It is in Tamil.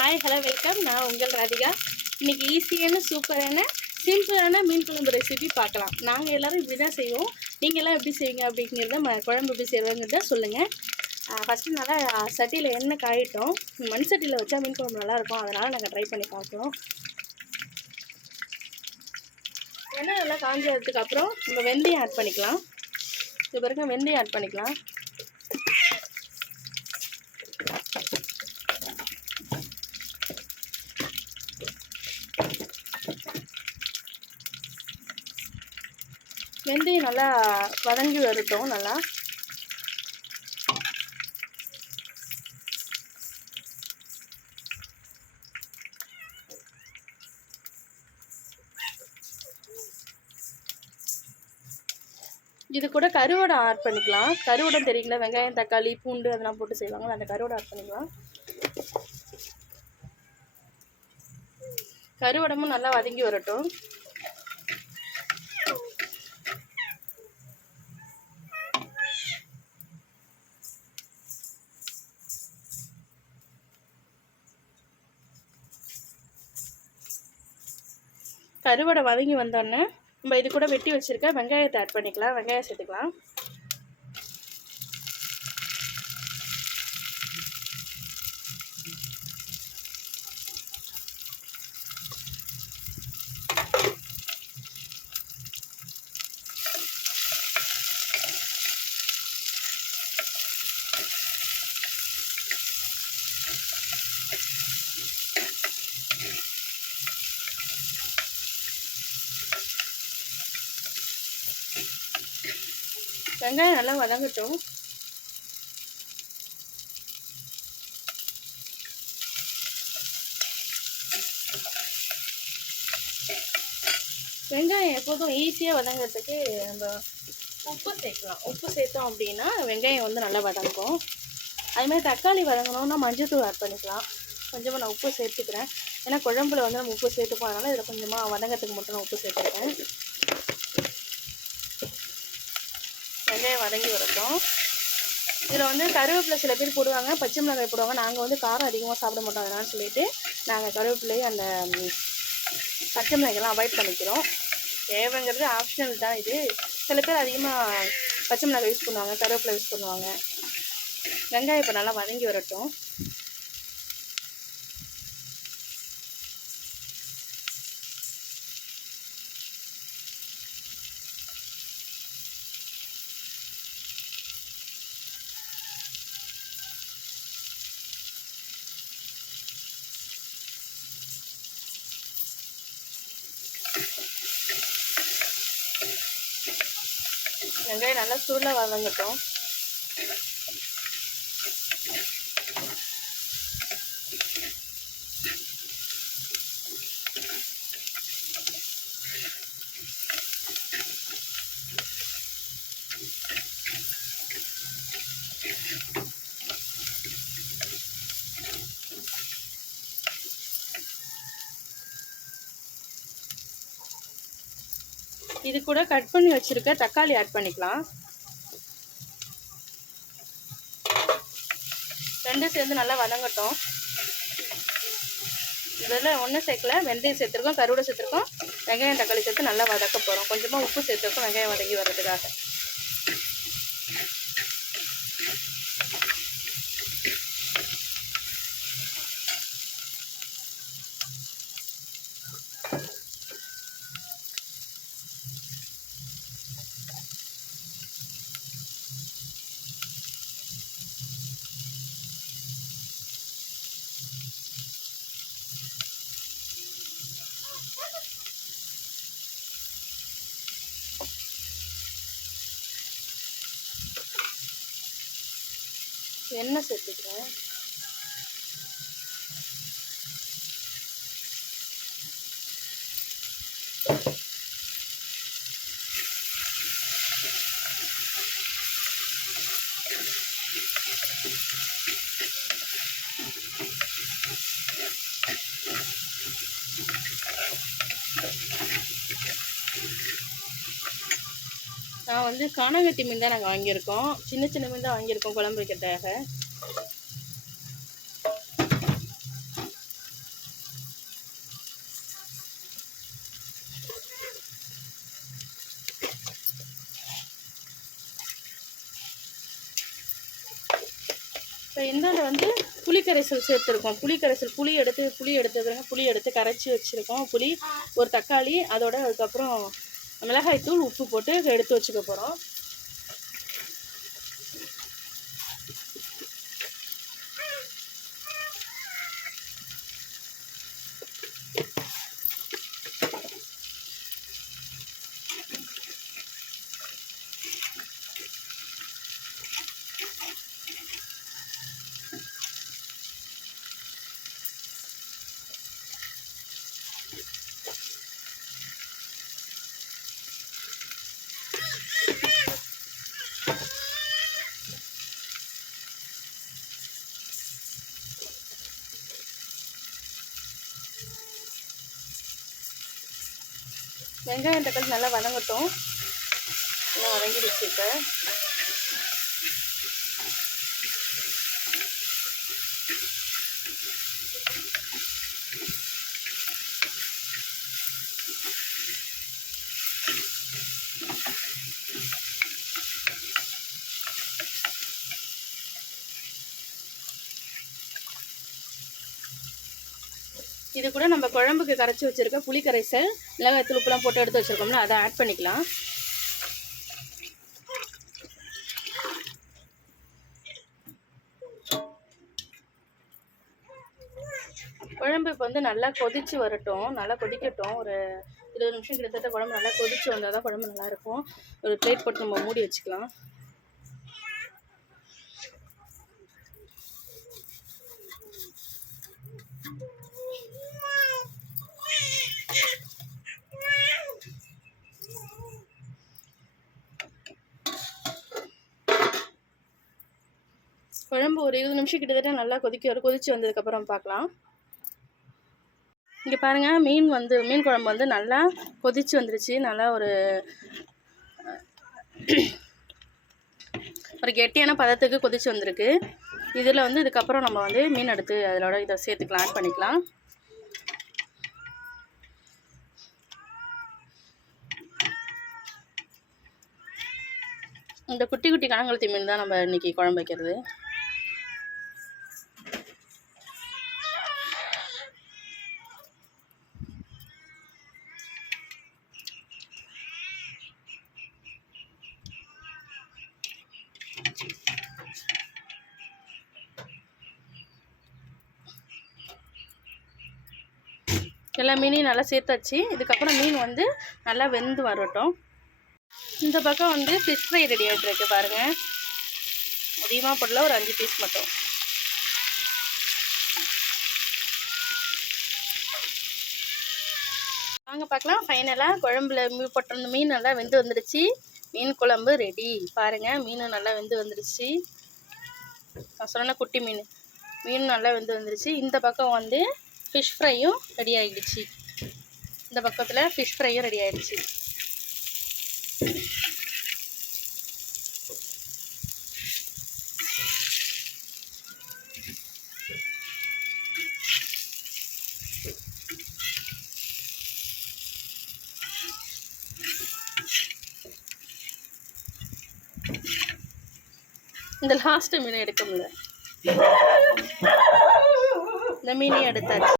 Hi hello welcome. நான் உங்கள் ராதிகா. இன்றைக்கி ஈஸியான சூப்பரான சிம்பிளான மீன் குழம்பு ரெசிபி பார்க்கலாம். நாங்கள் எல்லோரும் இப்படி தான் செய்வோம். நீங்கள்லாம் எப்படி செய்வீங்க அப்படிங்கிறத குழம்பு எப்படி செய்வாங்கிறத சொல்லுங்கள். ஃபஸ்ட்டு நல்லா சட்டியில் எண்ணெய் காயிட்டோம். மண் சட்டியில் வச்சா மீன் குழம்பு நல்லாயிருக்கும், அதனால் நாங்கள் ட்ரை பண்ணி பார்க்குறோம். எண்ணெய் நல்லா காஞ்சதுக்கு அப்புறம் நம்ம வெந்தயம் ஆட் பண்ணிக்கலாம். இது பிறகு வெந்தயம் ஆட் பண்ணிக்கலாம். வெந்தயம் நல்லா வதங்கி வரட்டும். நல்லா இது கூட கருவடை ஆட் பண்ணிக்கலாம். கருவடை தெரியுங்களா? வெங்காயம் தக்காளி பூண்டு அதெல்லாம் போட்டு செய்வாங்க, அந்த கருவடை ஆட் பண்ணிக்கலாம். கருவடமும் நல்லா வதங்கி வரட்டும். கருவடை வதங்கி வந்தோடனே நம்ம இது கூட வெட்டி வச்சுருக்க வெங்காயத்தை ஆட் பண்ணிக்கலாம். வெங்காயம் சேர்த்துக்கலாம். வெங்காயம் நல்லா வதங்கட்டும். வெங்காயம் எப்போதும் ஈஸியாக வதங்கிறதுக்கு நம்ம உப்பு சேர்க்கலாம். உப்பு சேர்த்தோம் அப்படின்னா வெங்காயம் வந்து நல்லா வதங்கும். அதுமாதிரி தக்காளி வதங்கணும்னா மஞ்சள்தூள் ஆட் பண்ணிக்கலாம். கொஞ்சமாக நான் உப்பு சேர்த்துக்கிறேன், ஏன்னா குழம்புல வந்து நம்ம உப்பு சேர்த்துப்போம், அதனால் இதில் கொஞ்சமாக வதங்கிறதுக்கு மட்டும் நான் உப்பு சேர்த்துக்கிறேன். வெங்காயம் வதங்கி வரட்டும். இதில் வந்து கருவேப்பிலை சில பேர் போடுவாங்க, பச்சை மிளகாய் போடுவாங்க. நாங்கள் வந்து காரம் அதிகமாக சாப்பிட மாட்டோம், அதனால சொல்லிட்டு நாங்கள் கருவேப்பிலையை அந்த பச்சை மிளகாயெல்லாம் அவாய்ட் பண்ணிக்கிறோம். தேவைங்கிறது ஆப்ஷனல் தான். இது சில பேர் அதிகமாக பச்சை மிளகாய் யூஸ் பண்ணுவாங்க, கருவேப்பிலை யூஸ் பண்ணுவாங்க. வெங்காயம் இப்போ நல்லா வதங்கி வரட்டும். வெங்காயம் நல்லா சுருள வதங்கட்டும். இது கூட கட் பண்ணி வச்சுருக்க தக்காளி ஆட் பண்ணிக்கலாம். ரெண்டும் சேர்ந்து நல்லா வதங்கட்டும். இதில் ஒன்றும் சேர்க்கல, வெந்தயம் சேர்த்துருக்கோம், கருவேப்பிலை சேர்த்துருக்கோம், வெங்காயம் தக்காளி சேர்த்து நல்லா வதக்க போகிறோம். கொஞ்சமாக உப்பு சேர்த்துருக்கோம் வெங்காயம் வதங்கி வர்றதுக்காக. எண்ணெய் சேர்த்துக்கிறேன். நான் வந்து காணாங்கத்தி மீன் தான் நாங்கள் வாங்கியிருக்கோம். சின்ன சின்ன மீன் தான் வாங்கியிருக்கோம் குழம்பு வைக்கிறதுக்காக. இப்போ இந்தாண்ட வந்து புளி கரைசல் சேர்த்துருக்கோம். புளி எடுத்துக்கிறோங்க. புளி எடுத்து கரைச்சி வச்சுருக்கோம். புளி, ஒரு தக்காளி, அதோட அதுக்கப்புறம் மிளகாய்த்தூள், உப்பு போட்டு எடுத்து வச்சுக்க போகிறோம். வெங்காயம் தக்காளி நல்லா வதங்கட்டும். நல்லா வதங்கிடுச்சு. இப்போ இது கூட நம்ம குழம்புக்கு கரைச்சி வச்சுருக்க புளி கரைசல், மிளகாய்த்தூள், உப்புலாம் போட்டு எடுத்து வச்சுருக்கோம்ல, அதை ஆட் பண்ணிக்கலாம். குழம்பு இப்போ வந்து நல்லா கொதித்து வரட்டும். நல்லா கொதிக்கட்டும். ஒரு 20 நிமிஷம் கிட்டத்தட்ட குழம்பு நல்லா கொதித்து வந்தால் தான் குழம்பு நல்லாயிருக்கும். ஒரு பிளேட் போட்டு நம்ம மூடி வச்சுக்கலாம். குழம்பு ஒரு 20 நிமிஷம் கிட்டத்தட்ட நல்லா கொதித்து வந்ததுக்கப்புறம் பார்க்கலாம். இங்கே பாருங்கள், மீன் குழம்பு வந்து நல்லா கொதித்து வந்துருச்சு. நல்லா ஒரு கெட்டியான பதத்துக்கு கொதித்து வந்திருக்கு. இதில் வந்து இதுக்கப்புறம் நம்ம வந்து மீன் எடுத்து அதோட இதை சேர்த்துக்கலாம், ஆட் பண்ணிக்கலாம். இந்த குட்டி குட்டி கனங்கழுத்தி மீன் தான் நம்ம இன்றைக்கி குழம்பு வைக்கிறது. எல்லா மீனையும் நல்லா சேர்த்தாச்சு. இதுக்கப்புறம் மீன் வந்து நல்லா வெந்து வரட்டும். இந்த பக்கம் வந்து ஃபிஷ் ஃப்ரை ரெடி ஆகிட்டு இருக்கு. பாருங்கள், அதிகமாக போடல, ஒரு 5 பீஸ் மட்டும். வாங்க பார்க்கலாம். ஃபைனலாக குழம்புல போட்ட மீன் நல்லா வெந்து வந்துடுச்சு. மீன் குழம்பு ரெடி. பாருங்கள், மீனும் நல்லா வெந்து வந்துடுச்சு. நான் சொன்ன குட்டி மீன் நல்லா வெந்து வந்துடுச்சு. இந்த பக்கம் வந்து ஃபிஷ் ஃப்ரையும் ரெடி ஆகிடுச்சு. இந்த பக்கத்தில் ஃபிஷ் ஃப்ரையும் ரெடி ஆகிடுச்சு. இந்த லாஸ்ட் மீனை எடுக்க முடியல. இந்த மீனையும் எடுத்தாச்சு.